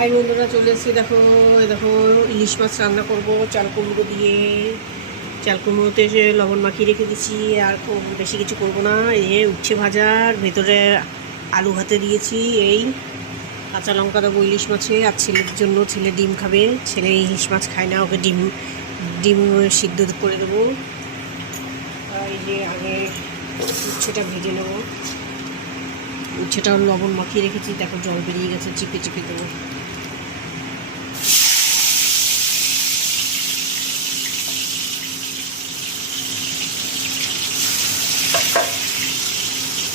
High বন্ধুরা, চলে এসেছি। দেখো দেখো ইলিশ মাছ রান্না করব চাল কুমড়ো দিয়ে। চাল কুমড়োতে লবণ মাখিয়ে রেখে দিচ্ছি, আর খুব বেশি কিছু করব না। এই উচ্ছে ভাজার ভেতরে আলু ভাতে দিয়েছি। এই কাঁচা লঙ্কা দেবো ইলিশ মাছে। আর ছেলের জন্য, ছেলে ডিম খাবে। ছেলে ইলিশ মাছ খায় না, ওকে ডিম ডিম সিদ্ধ করে দেবো। এই যে আগে উচ্ছেটা ভেজে নেবো। উচ্ছেটাও লবণ মাখিয়ে রেখেছি, দেখো জল বেরিয়ে গেছে, চিপে চিপে দেবো।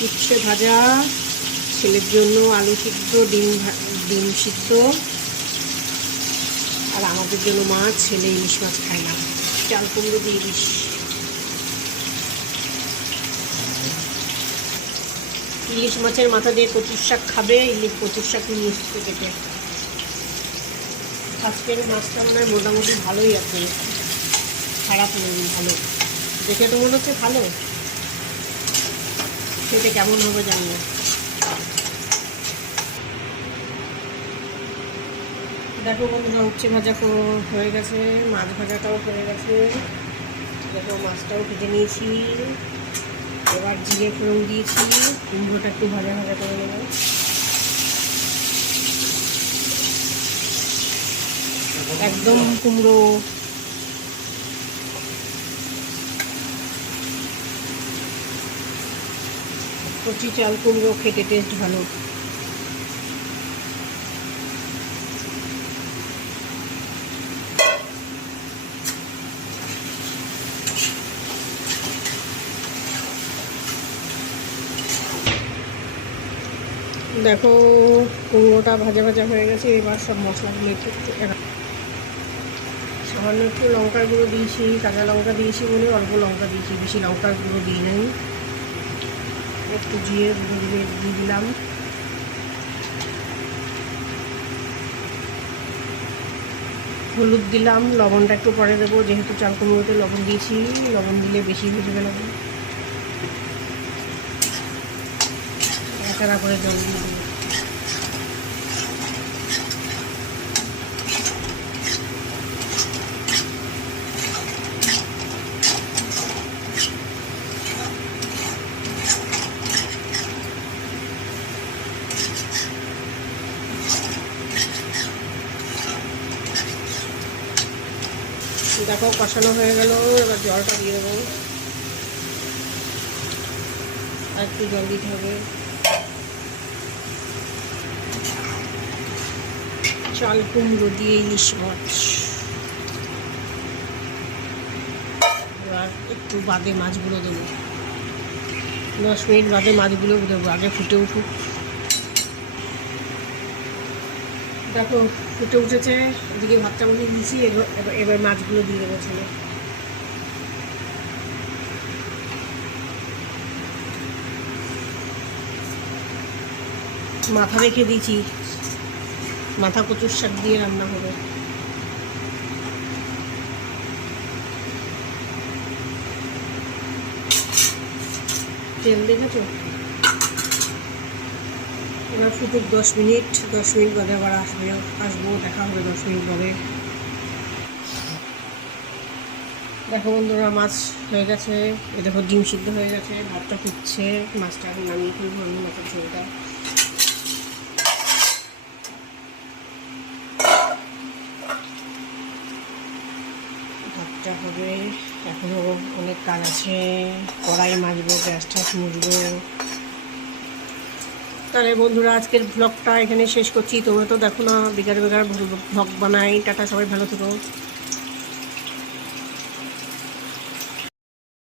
উচ্ছে ভাজা, ছেলের জন্য আলু সিদ্ধ, ডিম সিদ্ধ, আর আমাদের জন্য মাছ। ছেলে ইলিশ মাছ খায় না। চাল কুমড়ো দিয়ে ইলিশ মাছের মাথা দিয়ে কচুর শাক খাবে। কচুর শাক নিয়ে এসছে কেটে। আজকের মাছটা মনে হয় মোটামুটি ভালোই আছে, খারাপ নেই, ভালো। দেখে তো মনে হচ্ছে ভালো, খেতে কেমন হবে জানি না। দেখো বন্ধুরা, উচ্ছে ভাজা হয়ে গেছে, মাছ ভাজাটাও হয়ে গেছে। দেখো মাছটাও ভেজে নিয়েছি। এবার জিরে ফোড়ন দিয়েছি। কুমড়োটা একটু ভাজা ভাজা করে নেব। একদম কুমড়ো কচি চাল কুমড়ো খেতে টেস্ট ভালো। দেখো কুমড়োটা ভাজা ভাজা হয়ে গেছে। এবার সব মশলাগুলো একটু সামান্য একটু লঙ্কার গুঁড়ো দিয়েছি, কাঁচা লঙ্কা দিয়েছি বলে অল্প লঙ্কা দিয়েছি, বেশি লঙ্কার গুঁড়ো দিই নাই। একটু জিরে গুঁড়ো দিয়ে দিলাম। হলুদ দিলাম, লবণটা একটু পরে দেবো, যেহেতু চাল কুমড়োতে লবণ দিয়েছি। লবণ দিলে বেশি হয়ে যাবে লবণ। একা করে জল দিয়ে দেবো। দেখো কষানো হয়ে গেল, এবার জলটা দিয়ে দেবো। আর একটু জল দিতে হবে। চাল কুমড়ো দিয়ে ইলিশ মাছ। এবার একটু বাদে মাছগুলো দেবো, 10 মিনিট বাদে মাছগুলো দেবো। আগে ফুটে উঠুক। দেখো ফুটে উঠেছে, এদিকে ভাতটা বসিয়ে দিয়েছি। এবার মাছগুলো দিয়ে দেবো ছেলে। মাথা রেখে দিয়েছি, মাথা কচুর শাক দিয়ে রান্না হবে। তেল দেখেছো? এবার ফুটুক 10 মিনিট। 10 মিনিট বাদে আবার আসবো, দেখা হবে 10 মিনিট বাদে। দেখো বন্ধুরা, মাছ হয়ে গেছে। এ দেখো ডিম সিদ্ধ হয়ে গেছে, ভাতটা ফুটছে। মাছটা এখন নামিয়ে ফেলবো আমি, মাছের ঝোলটা। ভাতটা হবে, এখনো অনেক কাজ আছে। কড়াই মাজবো, গ্যাস ট্যাস মুছবো। তাহলে বন্ধুরা, আজকের ব্লগটা এখানে শেষ করছি। তোমরা তো দেখো না, বিকাল বেকার ব্লগ বানাই। টাটা, সবাই ভালো থেকো।